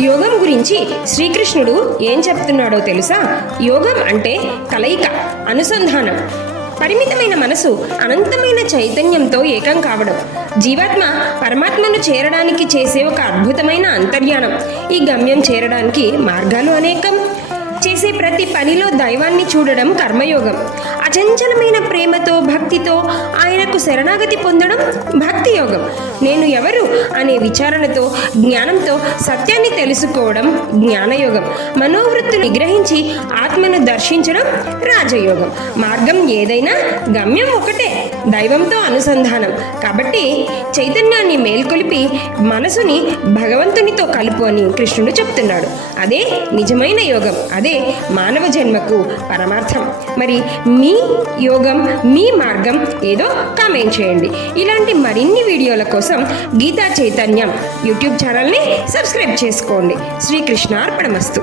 యోగం గురించి శ్రీకృష్ణుడు ఏం చెప్తున్నాడో తెలుసా? యోగం అంటే కలయిక అనుసంధానం. పరిమితమైన మనసు అనంతమైన చైతన్యంతో ఏకం కావడం. జీవాత్మ పరమాత్మను చేరడానికి చేసే ఒక అద్భుతమైన అంతర్యానం. ఈ గమ్యం చేరడానికి మార్గాలు అనేకం. చేసే ప్రతి పనిలో దైవాన్ని చూడడం కర్మయోగం. అచంచలమైన ప్రేమతో భక్తితో ఆయనకు శరణాగతి పొందడం భక్తి యోగం నేను ఎవరు అనే విచారణతో జ్ఞానంతో సత్యాన్ని తెలుసుకోవడం జ్ఞానయోగం. మనోవృత్తుని నిగ్రహించి ఆత్మను దర్శించడం రాజయోగం. మార్గం ఏదైనా గమ్యం ఒకటే దైవంతో అనుసంధానం. కాబట్టి చైతన్యాన్ని మేల్కొలిపి మనసుని భగవంతునితో కలుపు అని కృష్ణుడు చెప్తున్నాడు. అదే నిజమైన యోగం. అదే మానవ జన్మకు పరమార్థం. మరి మీ యోగం మీ మార్గం ఏదో కామెంట్ చేయండి. ఇలాంటి మరిన్ని వీడియోల కోసం గీతా చైతన్యం యూట్యూబ్ ఛానల్ని సబ్స్క్రైబ్ చేసుకోండి. శ్రీకృష్ణ అర్పణమస్తు